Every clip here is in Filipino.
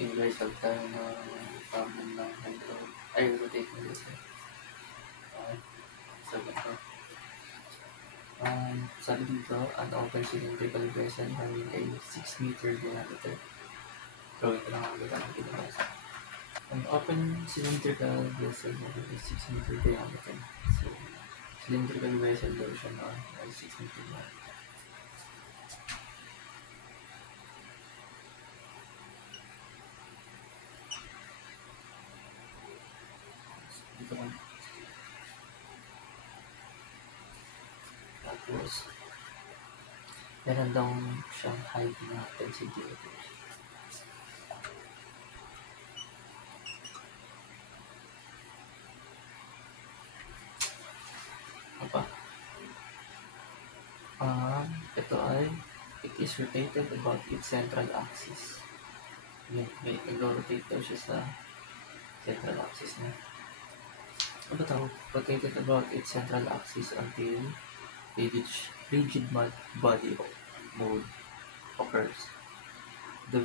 Universal tayo na common ng rotate ng vessel. Okay. So, ito. Sabi dito, an open cylindrical vessel having a 6 meter diameter. Drawing ko lang ang ganda ng pinabasa. An open cylindrical vessel having a 6 meter diameter. So, cylindrical vessel daw siya na ay 6 meter diameter. Dito ko. Tapos, meron daw siyang height na 10 cm. Apa? Ito ay it is rotated about its central axis. May nag-rotate daw siya sa central axis niya. Ano tawag? Rotated about its central axis until rigid body mode occurs. The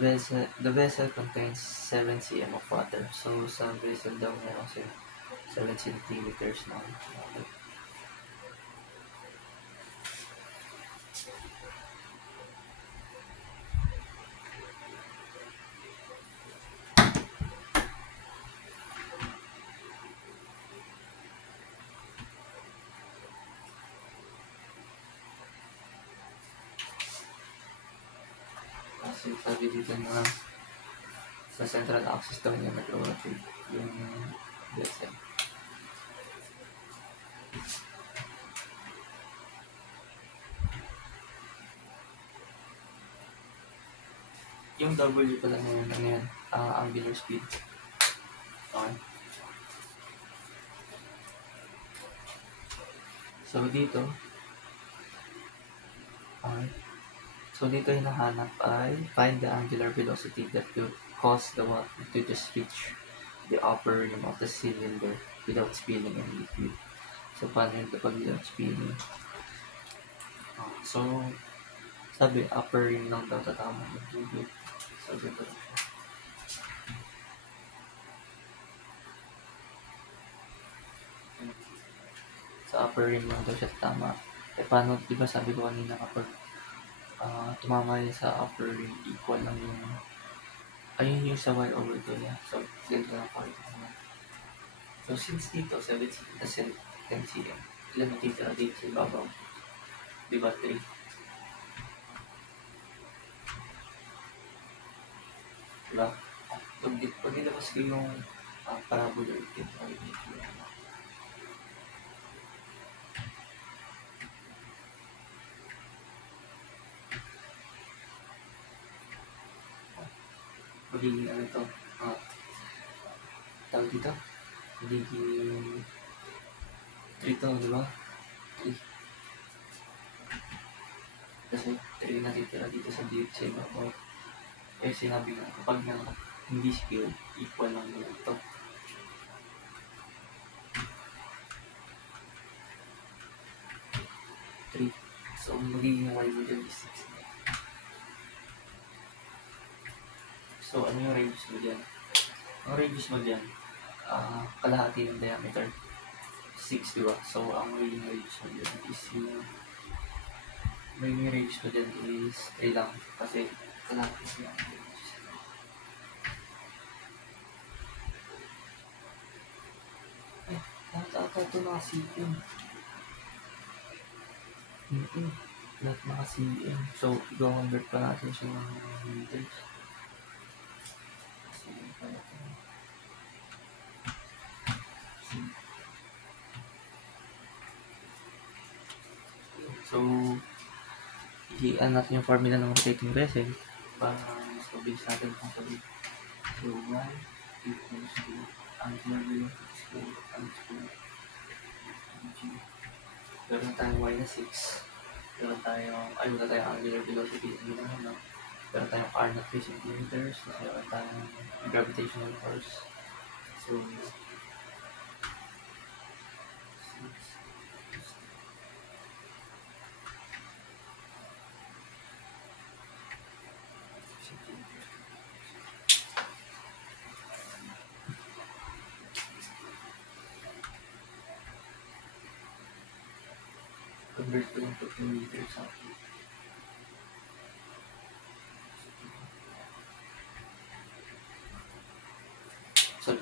vessel contains 7 cm of water. So, sa vessel daw meron siya 7 centimeters na water. Kasi sabi dito na sa central axis daw niya nag-rotate yung vessel. Yung W pala na yun, ano yan? Angular speed. Okay. So, dito, okay. So, dito hinahanap ay find the angular velocity that will cause the water to just reach the upper rim of the cylinder without spinning any liquid. So, paano yun kapag without spinning? So, sabi, upper rim lang daw tatama ng tubig. So, dito siya. Sa upper rim lang daw siya tatama. Paano, di ba sabi ko kanina kapag tumama yun sa upper rim, equal lang yung ayun yung sa 1 over 2 niya. So, ganito na part. So, since dito, 7 cm, 10 cm, ilan matitira dito sa ibabaw? Di ba 3? Diba? Pag nilabas ko yung parabola ulit, magiging ano ito, tawag dito, magiging 3 to, diba? 3. Kasi 3 natitira dito sa DHC, no? Eh, sinabi nga, kapag nga hindi scale, equal lang naman ito. So, magiging y mo dyan is 6. So, ano yung radius mo dyan? Ang radius mo dyan, kalahati ng diameter, 6, diba? So, ang magiging radius mo dyan is yung magiging radius mo dyan is 3 lang. Kasi, kalahati siya ang radius. Lahat ito naka-CM. Lahat naka-CM. So, i-convert pa natin siya ng meters. So, i-an natin yung formula ng rotating vessel para mas mabilis natin itong sabi. So, y equals to angular velocity square times square g. Meron tayong y na 6. Meron tayong angular velocity. Meron tayong r na 3 centimeters. Meron tayong gravitational force. So, convert ko yung 15 meters sa akin. So,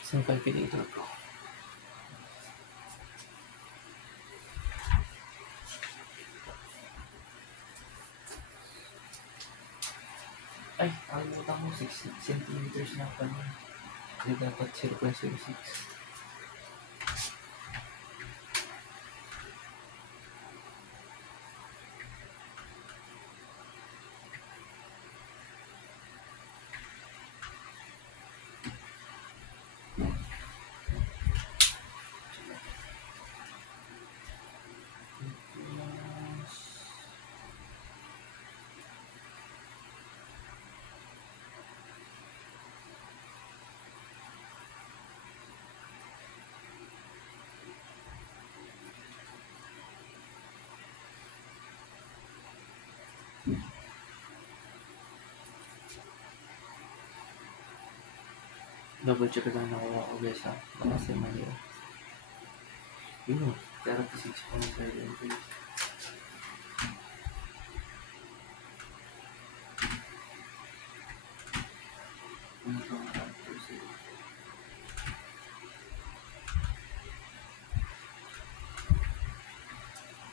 isang calculator ko. Ay, nakalimutan mo, 6 centimeters na pala. Hindi dapat 0.06. Double check lang nakuha ko guys ha. Kasi mali. Yun, 36.7.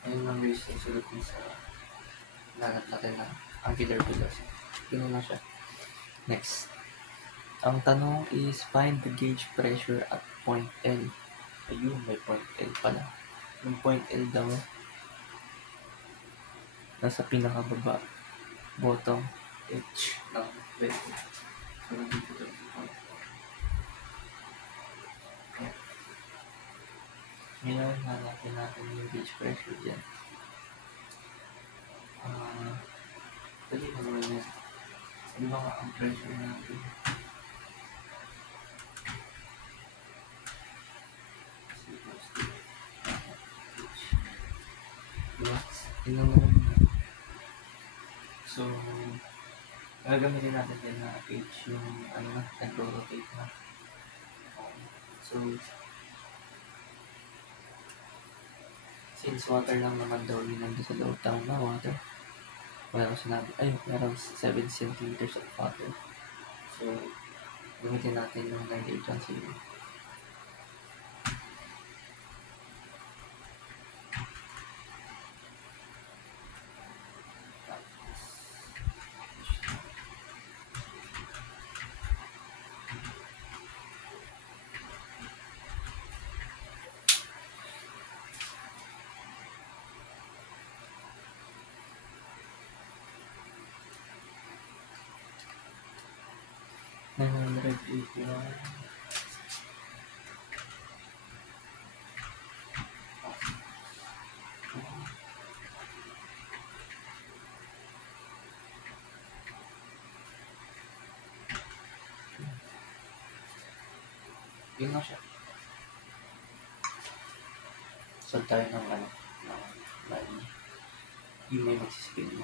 Ayun lang guys, sulat mo sa lahat natin na angular velocity. Ganun na siya. Next. Ang tanong is find the gauge pressure at point L. Ayun, may point L pala. Yung point L daw nasa pinakababa, bottom edge ng vessel. So, nandito ito. Ngayon, hanapin natin yung gauge pressure dyan. Dali na naman yan. Ano ba nga ang pressure natin? Diba? Tingnan mo naman. So, gagamitin natin din na H yung ano na, nag-rotate na. So, since water lang naman daw yun nandun sa loob, tama na water. Wala ko sinabi, ay, meron 7 centimeters of water. So, gamitin natin yung 98 dyan sa iyo. Yun na siya. So, tayo ng ano, yung may magsispin mo.